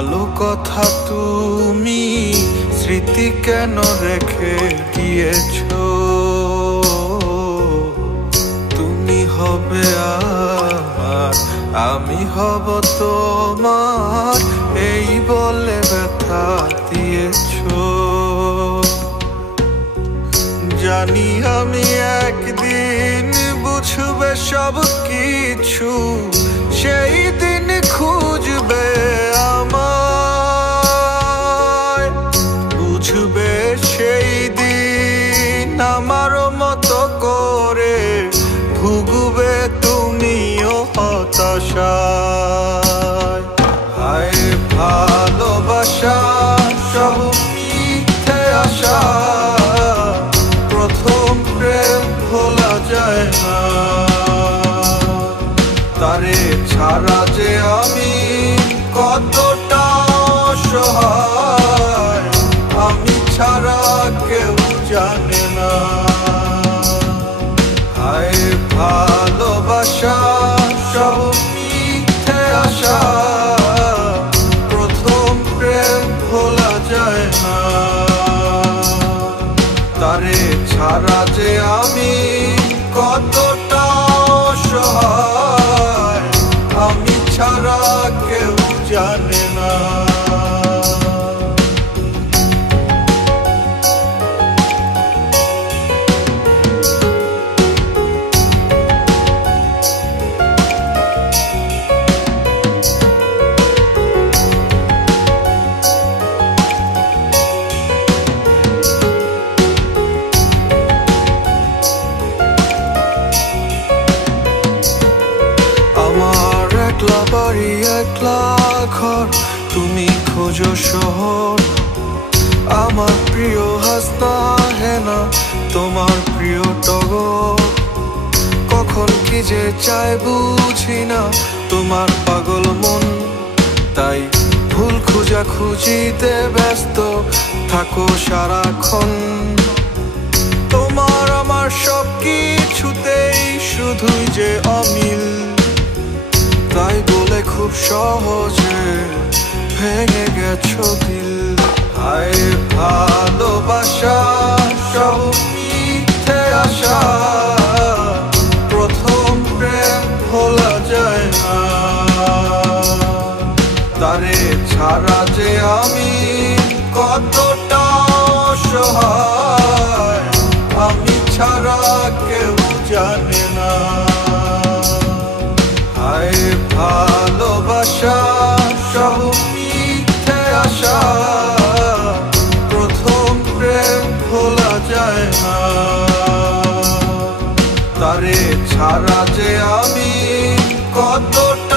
ভালো কথা তুমি স্মৃতি কেন রেখে গিয়েছো? তুমি হবে আমার, আমি হব তোমার, এই বলে ব্যথা দিয়েছো। জানি আমি একদিন বুঝবে সব কিছু, সেই দিন খুঁজবে আমায়, বুঝবে সেই দিন আমার মতো করে, ভুগবে তুমিও হতাশায়। হায় ভালোবাসা সব মিথ্যে আশা, প্রথম প্রেম ভোলা যায় না। তারে ছাড়া যে আমি কতটা অসহায়, আমি ছাড়া কেউ জানে না। হায় ভালোবাসা সব মিথ্যে আশা, প্রথম প্রেম ভোলা যায় না। তারে ছাড়া যে আমি কতটা অসহায়, আমি ছাড়া কেউ জানে না। একলা বাড়ি একলা ঘর, তুমি খোঁজো শহর। আমার প্রিয় হাসনা হেনা, তোমার প্রিয় টগর। কখন কি যে চাই বুঝি না তোমার পাগল মন, তাই ভুল খুঁজা খুঁজিতে ব্যস্ত থাকো সারাক্ষণ। তোমার আমার সব কিছুতেই শুধুই যে অমিল, তাই বলে খুব সহজে ভেঙে গেছো দিল। হায় ভালোবাসা সব মিথ্যে আশা, প্রথম প্রেম ভোলা যায় না। তারে ছাড়া যে আমি কতটা অসহায়, আমি ছাড়া কেউ জানে না। হায় ভালোবাসা সব মিথ্যে আশা, প্রথম প্রেম ভোলা যায় না। তারে ছাড়া যে আমি কতটা